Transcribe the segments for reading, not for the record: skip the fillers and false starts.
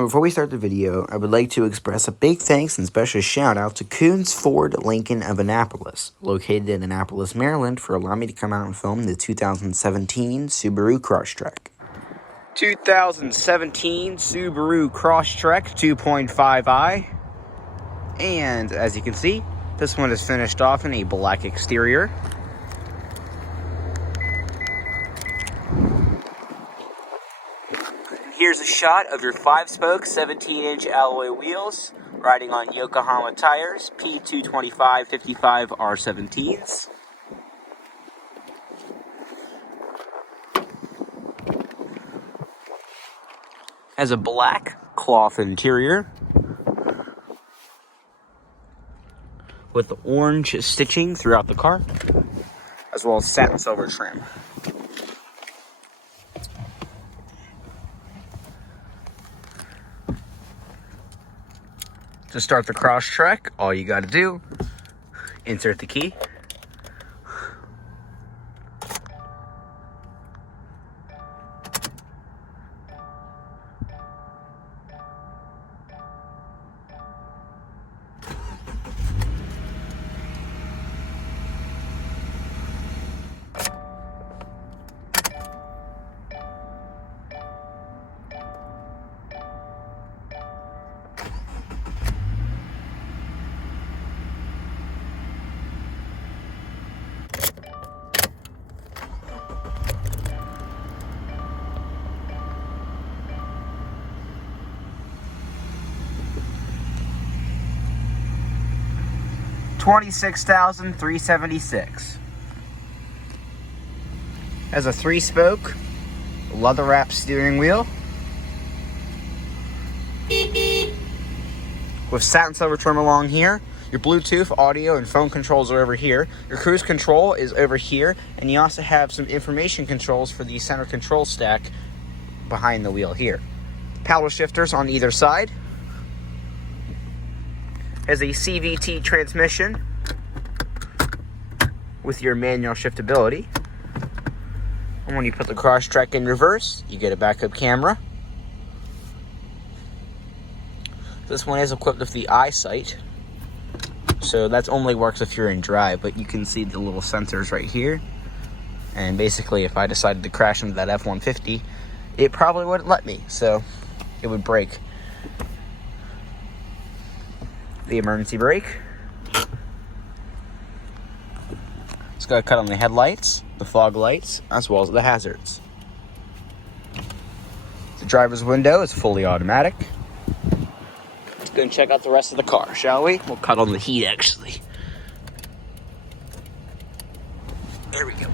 And before we start the video, I would like to express a big thanks and special shout out to Coons Ford Lincoln of Annapolis, located in Annapolis, Maryland, for allowing me to come out and film the 2017 Subaru Crosstrek. 2017 Subaru Crosstrek 2.5i. And as you can see, this one is finished off in a black exterior. Here's a shot of your 5-spoke 17-inch alloy wheels riding on Yokohama tires, P225 55 R17s. Has a black cloth interior with orange stitching throughout the car, as well as satin silver trim. To start the Crosstrek, all you got to do, insert the key, $26,376. Has a 3-spoke leather wrap steering wheel with satin silver trim along here. Your Bluetooth, audio, and phone controls are over here. Your cruise control is over here, and you also have some information controls for the center control stack behind the wheel here. Paddle shifters on either side. Has a CVT transmission with your manual shiftability. And when you put the Crosstrek in reverse, you get a backup camera. This one is equipped with the eyesight, so that only works if you're in drive, but you can see the little sensors right here. And basically, if I decided to crash into that F-150, it probably wouldn't let me, so it would break. The emergency brake. It's got a cut on the headlights, the fog lights, as well as the hazards. The driver's window is fully automatic. Let's go and check out the rest of the car, shall we? We'll cut on the heat, actually. There we go.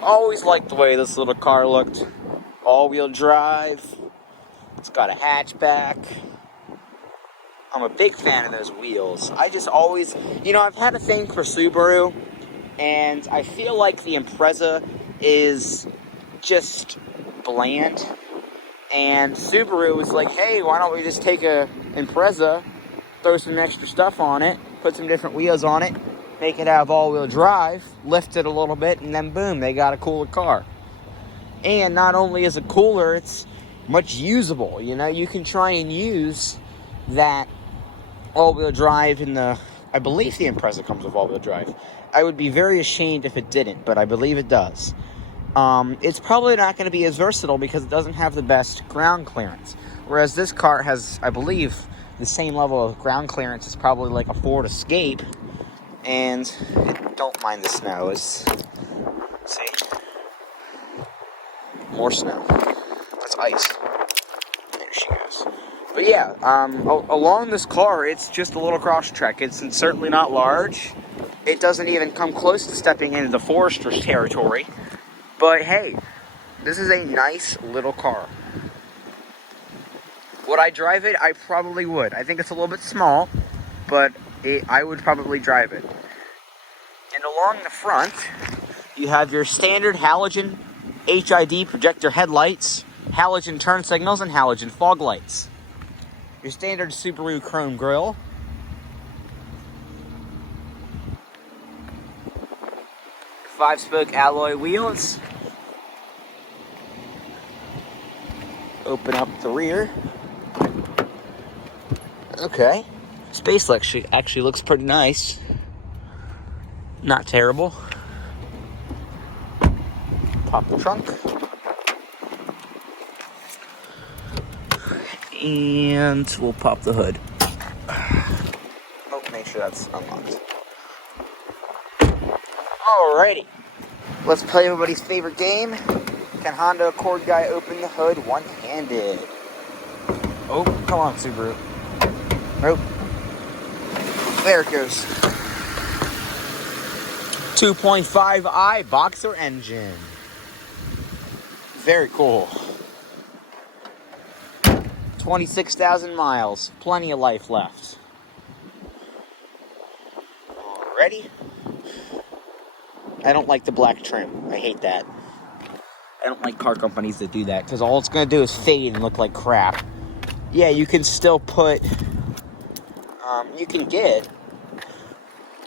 Always liked the way this little car looked. All-wheel drive. It's got a hatchback. I'm a big fan of those wheels. I just always, I've had a thing for Subaru, and I feel like the Impreza is just bland. And Subaru was like, hey, why don't we just take a Impreza, throw some extra stuff on it, put some different wheels on it, make it have all-wheel drive, lift it a little bit, and then boom, they got a cooler car. And not only is it cooler, it's much usable. You can try and use that all-wheel drive in I believe the Impreza comes with all-wheel drive. I would be very ashamed if it didn't, but I believe it does. It's probably not going to be as versatile because it doesn't have the best ground clearance. Whereas this car has, I believe, the same level of ground clearance as probably like a Ford Escape. And don't mind the snow. See? More snow. That's ice. There she goes. But yeah, along this car, it's just a little Crosstrek. It's certainly not large. It doesn't even come close to stepping into the Forester's territory. But hey, this is a nice little car. Would I drive it? I probably would. I think it's a little bit small, but I would probably drive it. And along the front, you have your standard halogen HID projector headlights, halogen turn signals, and halogen fog lights. Your standard Subaru chrome grille. 5-spoke alloy wheels. Open up the rear. Okay. Space actually looks pretty nice. Not terrible. Pop the trunk. And we'll pop the hood. Oh, make sure that's unlocked. Alrighty. Let's play everybody's favorite game. Can Honda Accord guy open the hood one-handed? Oh, come on, Subaru. Nope. There it goes. 2.5i boxer engine. Very cool. 26,000 miles. Plenty of life left. Alrighty. I don't like the black trim. I hate that. I don't like car companies that do that, because all it's going to do is fade and look like crap. Yeah, you can still put, you can get,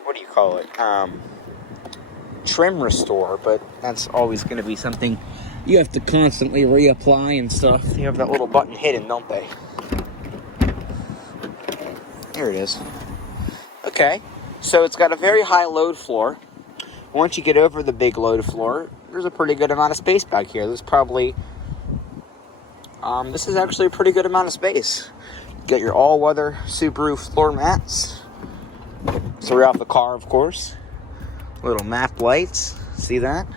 what do you call it, trim restore, but that's always going to be something you have to constantly reapply and stuff. They have that little button hidden, don't they? There it is. Okay, so it's got a very high load floor. Once you get over the big load floor, there's a pretty good amount of space back here. There's probably, this is actually a pretty good amount of space. You got your all-weather Subaru floor mats throughout the car, of course. Little map lights, see that?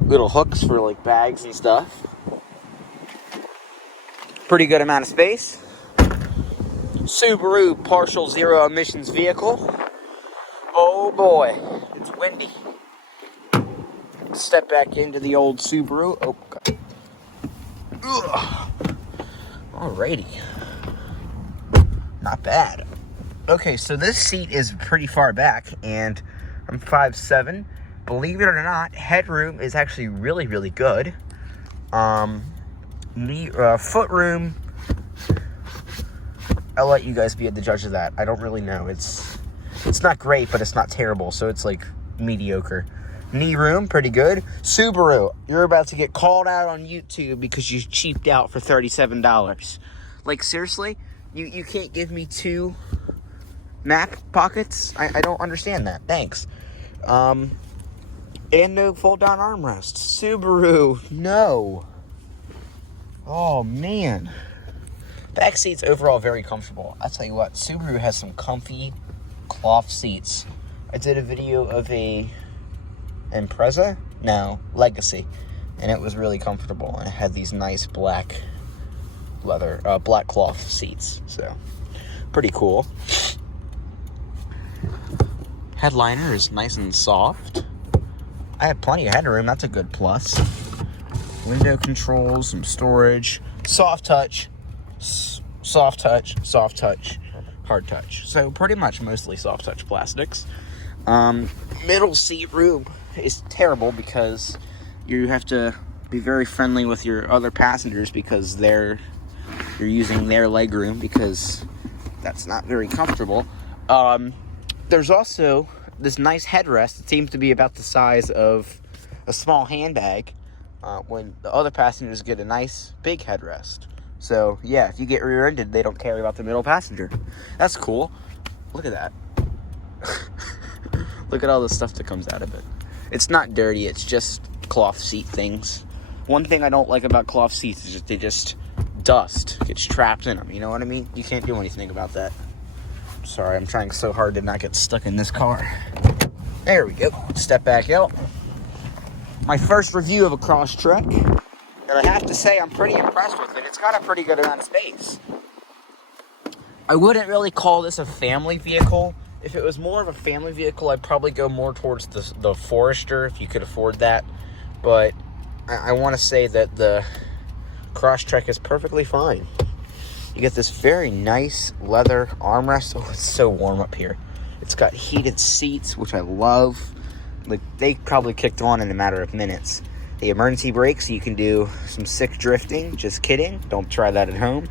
Little hooks for like bags and stuff. Pretty good amount of space. Subaru partial zero emissions vehicle. Oh boy, it's windy. Step back into the old Subaru. Oh, God. Ugh. Alrighty. Not bad. Okay, so this seat is pretty far back, and I'm 5'7". Believe it or not, headroom is actually really, really good. Footroom, I'll let you guys be the judge of that. I don't really know. It's not great, but it's not terrible, so it's like mediocre. Knee room, pretty good. Subaru, you're about to get called out on YouTube because you cheaped out for $37. Like, seriously? You can't give me 2 map pockets? I don't understand that. Thanks. And no fold-down armrest. Subaru, no. Oh, man. Back seats overall very comfortable. I'll tell you what, Subaru has some comfy cloth seats. I did a video of a Impreza? No, Legacy. And it was really comfortable. And it had these nice black cloth seats. So, pretty cool. Headliner is nice and soft. I have plenty of headroom. That's a good plus. Window controls, some storage. Soft touch. Soft touch. Soft touch. Hard touch. So, pretty much mostly soft touch plastics. Middle seat room is terrible because you have to be very friendly with your other passengers because you're using their legroom, because that's not very comfortable. There's also this nice headrest that seems to be about the size of a small handbag, when the other passengers get a nice big headrest. So yeah, if you get rear-ended, they don't care about the middle passenger. That's cool. Look at that. Look at all the stuff that comes out of it. It's not dirty, it's just cloth seat things. One thing I don't like about cloth seats is that dust gets trapped in them, you know what I mean? You can't do anything about that. Sorry, I'm trying so hard to not get stuck in this car. There we go. Step back out. My first review of a Crosstrek, and I have to say I'm pretty impressed with it. It's got a pretty good amount of space. I wouldn't really call this a family vehicle. If it was more of a family vehicle, I'd probably go more towards the Forester, if you could afford that. But I want to say that the Crosstrek is perfectly fine. You get this very nice leather armrest. Oh, it's so warm up here. It's got heated seats, which I love. Like, they probably kicked on in a matter of minutes. The emergency brakes, you can do some sick drifting. Just kidding. Don't try that at home.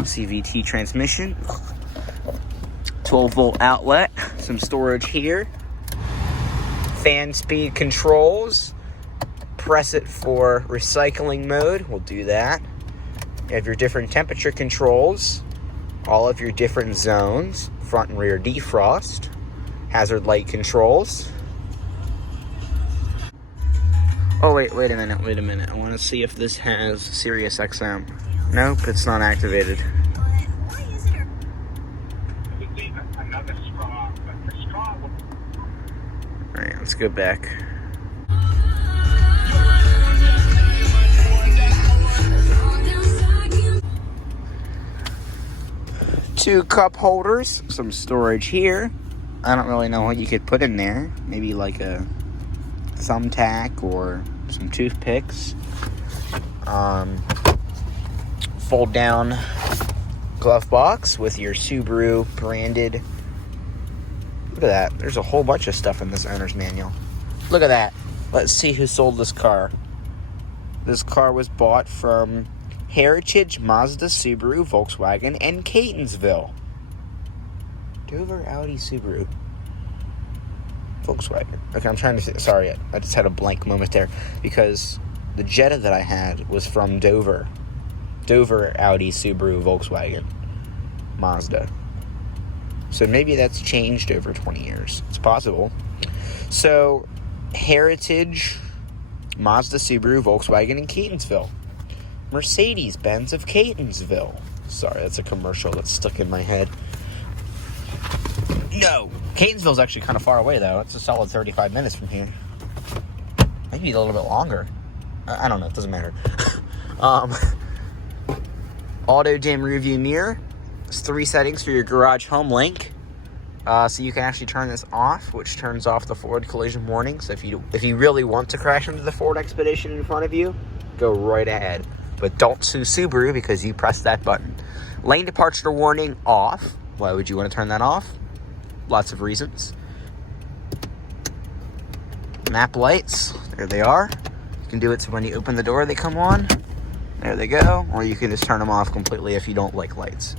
CVT transmission. 12-volt outlet. Some storage here. Fan speed controls. press it for recycling mode. We'll do that. You have your different temperature controls, all of your different zones, front and rear defrost, hazard light controls. Oh, wait a minute. I want to see if this has Sirius XM. Nope, it's not activated. Why is there? Another straw, but the straw will... Alright, let's go back. Two cup holders, some storage here. I don't really know what you could put in there. Maybe like a thumbtack or some toothpicks. Fold down glove box with your Subaru branded. Look at that. There's a whole bunch of stuff in this owner's manual. Look at that. Let's see who sold this car. This car was bought from Heritage, Mazda, Subaru, Volkswagen, and Catonsville. Dover, Audi, Subaru, Volkswagen. Okay, I'm trying to say, sorry, I just had a blank moment there because the Jetta that I had was from Dover. Dover, Audi, Subaru, Volkswagen, Mazda. So maybe that's changed over 20 years. It's possible. So, Heritage, Mazda, Subaru, Volkswagen, and Catonsville. Mercedes-Benz of Catonsville. Sorry, that's a commercial that's stuck in my head. No, Catonsville's actually kind of far away, though. It's a solid 35 minutes from here. Maybe a little bit longer. I don't know. It doesn't matter. Auto dim rearview mirror. There's 3 settings for your garage home link. So you can actually turn this off, which turns off the forward collision warning. So if you really want to crash into the Ford Expedition in front of you, go right ahead. But don't sue Subaru because you pressed that button. Lane departure warning off. Why would you want to turn that off? Lots of reasons. Map lights. There they are. You can do it so when you open the door they come on. There they go. Or you can just turn them off completely if you don't like lights.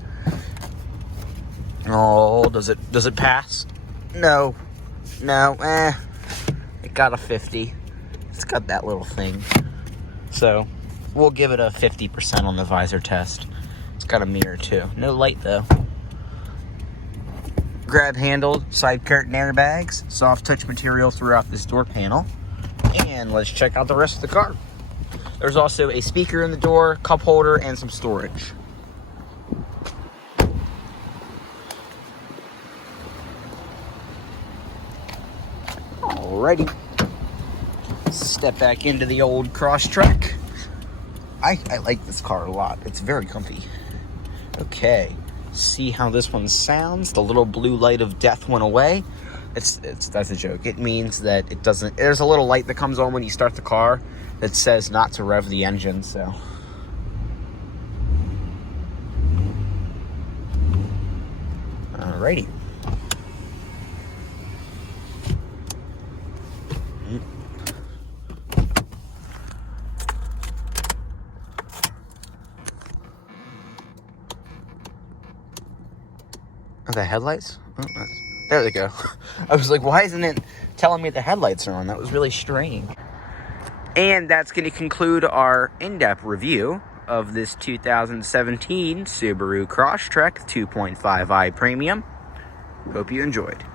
Oh, does it pass? No. It got a 50. It's got that little thing. So, we'll give it a 50% on the visor test. It's got a mirror too. No light though. Grab handle, side curtain airbags, soft touch material throughout this door panel. And let's check out the rest of the car. There's also a speaker in the door, cup holder, and some storage. Alrighty. Step back into the old Crosstrek. I like this car a lot. It's very comfy. Okay. See how this one sounds. The little blue light of death went away. That's a joke. It means that it doesn't. There's a little light that comes on when you start the car that says not to rev the engine. So. Alrighty. Oh, the headlights? Oh, there they go. I was like, why isn't it telling me the headlights are on? That was really strange. And that's going to conclude our in-depth review of this 2017 Subaru Crosstrek 2.5i Premium. Hope you enjoyed.